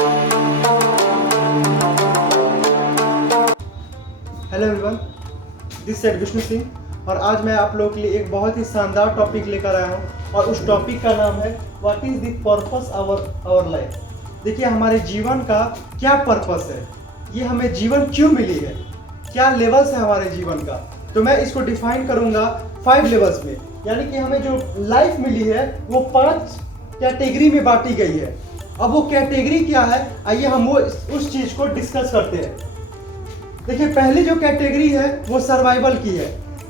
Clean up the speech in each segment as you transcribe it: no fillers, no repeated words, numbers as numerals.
Hello everyone, this said Vishnu Singh और आज मैं आप लोगों के लिए एक बहुत ही शानदार टॉपिक लेकर आया हूँ और उस टॉपिक का नाम है what is the purpose our life. देखिए, हमारे जीवन का क्या पर्पस है, ये हमें जीवन क्यों मिली है, क्या लेवल्स है हमारे जीवन का। तो मैं इसको डिफाइन करूँगा 5 लेवल्स में। यानी कि हमें जो लाइफ मिली है वो 5 कैटेगरी में बांटी गई है। अब वो कैटेगरी क्या है, आइए हम वो उस चीज़ को डिस्कस करते हैं। देखिए, पहली जो कैटेगरी है वो सर्वाइवल की है।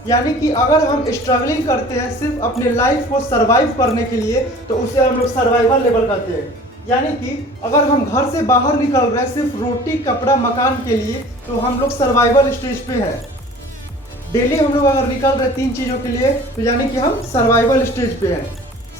यानी कि अगर हम स्ट्रगलिंग करते हैं सिर्फ अपने लाइफ को सर्वाइव करने के लिए तो उसे हम लोग सर्वाइवल लेवल कहते हैं। यानी कि अगर हम घर से बाहर निकल रहे हैं सिर्फ रोटी कपड़ा मकान के लिए तो हम लोग सर्वाइवल स्टेज पे हैं। डेली हम लोग अगर निकल रहे 3 चीज़ों के लिए तो यानी कि हम सर्वाइवल स्टेज पे हैं।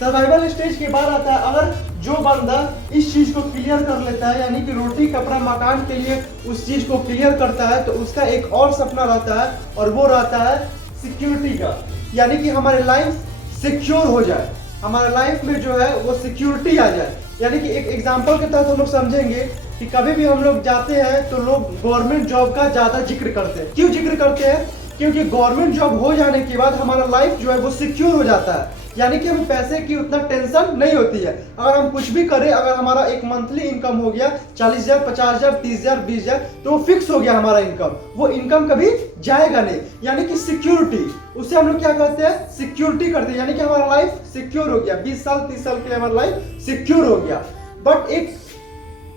सर्वाइवल स्टेज के बाद आता है अगर जो बंदा इस चीज़ को क्लियर कर लेता है, यानी कि रोटी कपड़ा मकान के लिए उस चीज़ को क्लियर करता है, तो उसका एक और सपना रहता है और वो रहता है सिक्योरिटी का। यानी कि हमारी लाइफ सिक्योर हो जाए, हमारे लाइफ में जो है वो सिक्योरिटी आ जाए। यानी कि एक एग्जांपल के तहत हम लोग समझेंगे कि कभी भी हम लोग जाते हैं तो लोग गवर्नमेंट जॉब का ज़्यादा जिक्र करते हैं। क्यों जिक्र करते हैं? क्योंकि गवर्नमेंट जॉब हो जाने के बाद हमारा लाइफ जो है वो सिक्योर हो जाता है। यानी कि हमें पैसे की उतना टेंशन नहीं होती है। अगर हम कुछ भी करें, अगर हमारा एक मंथली इनकम हो गया 40,000 50,000 30,000 20,000 तो वो फिक्स हो गया हमारा इनकम, वो इनकम कभी जाएगा नहीं। यानी कि सिक्योरिटी, उसे हम लोग क्या कहते हैं, सिक्योरिटी करते हैं। यानी कि हमारा लाइफ सिक्योर हो गया, 20 साल 30 साल के लिए हमारा लाइफ सिक्योर हो गया। बट एक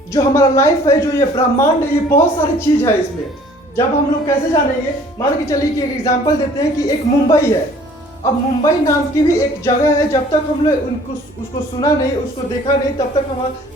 जो हमारा लाइफ है, जो ये ब्रह्मांड है, ये बहुत सारी चीज है इसमें। जब हम लोग कैसे जानेंगे, मान के चलिए कि एक एग्जांपल देते हैं कि एक मुंबई है। अब मुंबई नाम की भी एक जगह है, जब तक हम लोग उनको उसको सुना नहीं, उसको देखा नहीं, तब तक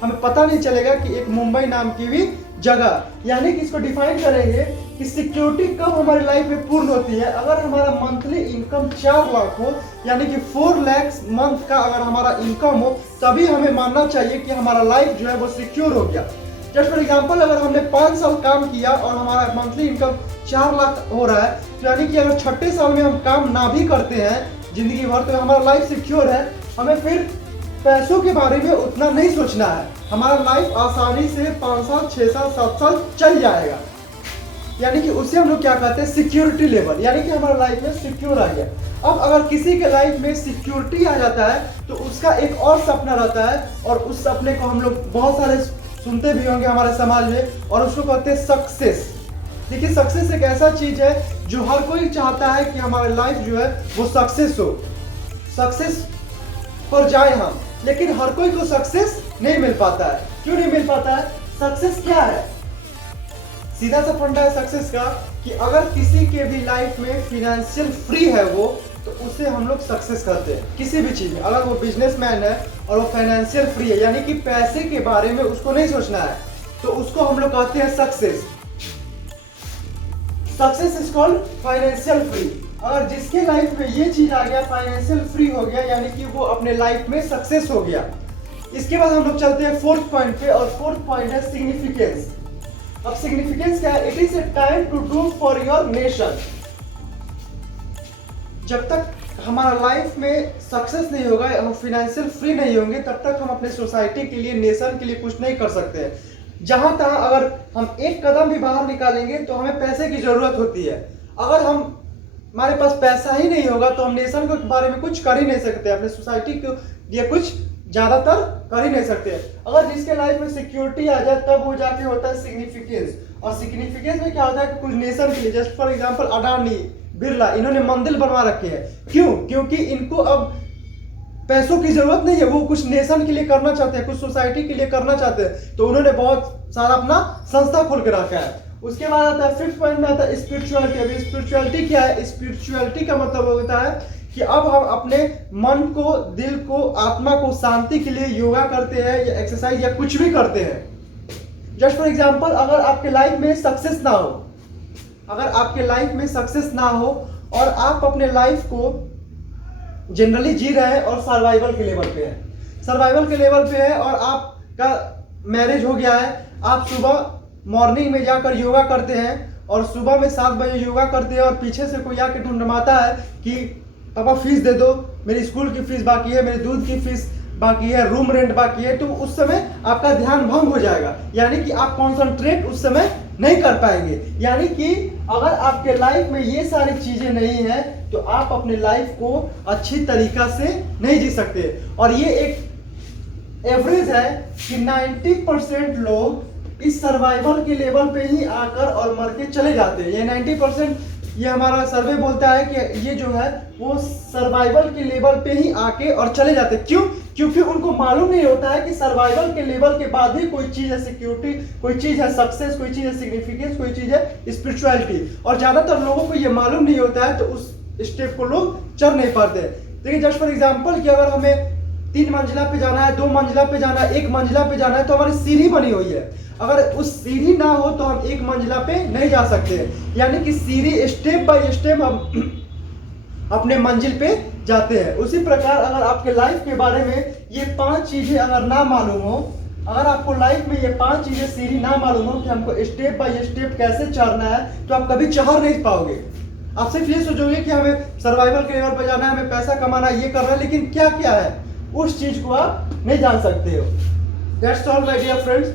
हमें पता नहीं चलेगा कि एक मुंबई नाम की भी जगह। यानी कि इसको डिफाइन करेंगे कि सिक्योरिटी कब हमारी लाइफ में पूर्ण होती है, अगर हमारा मंथली इनकम 4 लाख हो, यानी कि 4 लाख मंथ का अगर हमारा इनकम हो, तभी हमें मानना चाहिए कि हमारा लाइफ जो है वो सिक्योर हो गया। जस्ट फॉर एग्जाम्पल, अगर हमने 5 साल काम किया और हमारा मंथली इनकम 4 लाख हो रहा है, तो यानी कि अगर 6ठे साल में हम काम ना भी करते हैं जिंदगी भर, तो हमारा लाइफ सिक्योर है। हमें फिर पैसों के बारे में उतना नहीं सोचना है, हमारा लाइफ आसानी से 5 साल 6 साल 7 साल चल जाएगा। यानी कि उसे हम लोग क्या कहते हैं, सिक्योरिटी लेवल। यानी कि हमारा लाइफ में सिक्योर आ गया। अब अगर किसी के लाइफ में सिक्योरिटी आ जाता है तो उसका एक और सपना रहता है, और उस सपने को हम लोग बहुत सारे सुनते भी होंगे हमारे समाज में, और उसको कहते हैं सक्सेस। देखिए, सक्सेस एक ऐसा चीज है जो हर कोई चाहता है कि हमारी लाइफ जो है वो सक्सेस हो, सक्सेस पर जाए हम। लेकिन हर कोई को सक्सेस नहीं मिल पाता है। क्यों नहीं मिल पाता है? सक्सेस क्या है? सीधा सा फंडा है सक्सेस का कि अगर किसी के भी लाइफ में फिनेंशियल फ्री है वो, तो उसे हम लोग सक्सेस कहते हैं। किसी भी चीज में अगर वो बिजनेसमैन है और वो फाइनेंशियल फ्री है, यानी कि पैसे के बारे में उसको नहीं सोचना है, तो उसको हम लोग कहते हैं success. Success is called financial free. अगर जिसके लाइफ में ये चीज आ गया, फाइनेंशियल फ्री हो गया, यानी कि वो अपने लाइफ में सक्सेस हो गया। इसके बाद हम लोग चलते हैं 4th पॉइंट पे, और 4th पॉइंट है सिग्निफिकेंस। अब सिग्निफिकेंस क्या है? It is a time to do for your nation. जब तक हमारा लाइफ में सक्सेस नहीं होगा, हम फाइनेंशियल फ्री नहीं होंगे, तब तक हम अपने सोसाइटी के लिए, नेशन के लिए कुछ नहीं कर सकते हैं। जहां तहां अगर हम एक कदम भी बाहर निकालेंगे तो हमें पैसे की जरूरत होती है। अगर हमारे पास पैसा ही नहीं होगा तो हम नेशन के बारे में कुछ कर ही नहीं सकते, अपने सोसाइटी के लिए कुछ ज्यादातर कर ही नहीं सकते। अगर जिसके लाइफ में सिक्योरिटी आ जाए तब वो जाके होता है सिग्निफिकेंस। और सिग्निफिकेंस में क्या होता है कि कुछ नेशन के लिए, just for example Adani Birla, इन्होंने मंदिर बनवा रखे हैं। क्यों? क्योंकि इनको अब पैसों की जरूरत नहीं है, वो कुछ नेशन के लिए करना चाहते हैं, कुछ सोसाइटी के लिए करना चाहते हैं, तो उन्होंने बहुत सारा अपना संस्था खोल के रखा है। उसके बाद आता है 5th पॉइंट में आता है स्पिरिचुअलिटी। अभी स्पिरिचुअलिटी क्या है? स्पिरिचुअलिटी का मतलब होता है कि अब हम अपने मन को, दिल को, आत्मा को शांति के लिए योगा करते हैं या एक्सरसाइज या कुछ भी करते हैं। जस्ट फॉर एग्जाम्पल, अगर आपके लाइफ में सक्सेस ना हो, अगर आपके लाइफ में सक्सेस ना हो और आप अपने लाइफ को जनरली जी रहे हैं और सर्वाइवल के लेवल पे है, सर्वाइवल के लेवल पे है, और आपका मैरिज हो गया है, आप सुबह मॉर्निंग में जाकर योगा करते हैं और सुबह में 7 बजे योगा करते हैं, और पीछे से कोई आके ढूंढमाता है कि पापा फीस दे दो, मेरी स्कूल की फीस बाकी है, मेरी दूध की फीस बाकी है, रूम रेंट बाकी है, तो उस समय आपका ध्यान भंग हो जाएगा, यानी कि आप कॉन्सेंट्रेट उस समय नहीं कर पाएंगे। यानी कि अगर आपके लाइफ में ये सारी चीजें नहीं है तो आप अपने लाइफ को अच्छी तरीका से नहीं जी सकते। और ये एक एवरेज है कि 90% लोग इस सर्वाइवल के लेवल पे ही आकर और मर के चले जाते हैं। ये 90%, ये हमारा सर्वे बोलता है कि ये जो है वो सर्वाइवल के लेवल पे ही आके और चले जाते हैं। क्यों? क्योंकि उनको मालूम नहीं होता है कि सर्वाइवल के लेवल के बाद ही कोई चीज है सिक्योरिटी, कोई चीज है सक्सेस, कोई चीज है सिग्निफिकेंस, कोई चीज है स्पिरिचुअलिटी। और ज्यादातर लोगों को ये मालूम नहीं होता है तो उस स्टेप को लोग चढ़ नहीं पाते। देखिए जस्ट फॉर एग्जाम्पल कि अगर हमें 3 मंजिला पे जाना है, 2 मंजिला पे जाना है, 1 मंजिला पे जाना है, तो हमारी सीढ़ी बनी हुई है। अगर उस सीढ़ी ना हो तो हम 1 मंजिला पे नहीं जा सकते। यानी कि सीढ़ी स्टेप बाय स्टेप हम अपने मंजिल पे जाते हैं। उसी प्रकार अगर आपके लाइफ के बारे में ये 5 चीजें अगर ना मालूम हो, अगर आपको लाइफ में ये 5 चीजें सीढ़ी ना मालूम हो कि हमको स्टेप बाय स्टेप कैसे चढ़ना है, तो आप कभी चढ़ नहीं पाओगे। आप सिर्फ ये सोचोगे कि हमें सर्वाइवल के लेवल पे जाना है, हमें पैसा कमाना है, ये करना है, लेकिन क्या क्या है उस चीज को आप नहीं जान सकते हो। That's all my dear friends.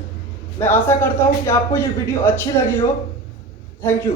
मैं आशा करता हूँ कि आपको ये वीडियो अच्छी लगी हो। Thank you.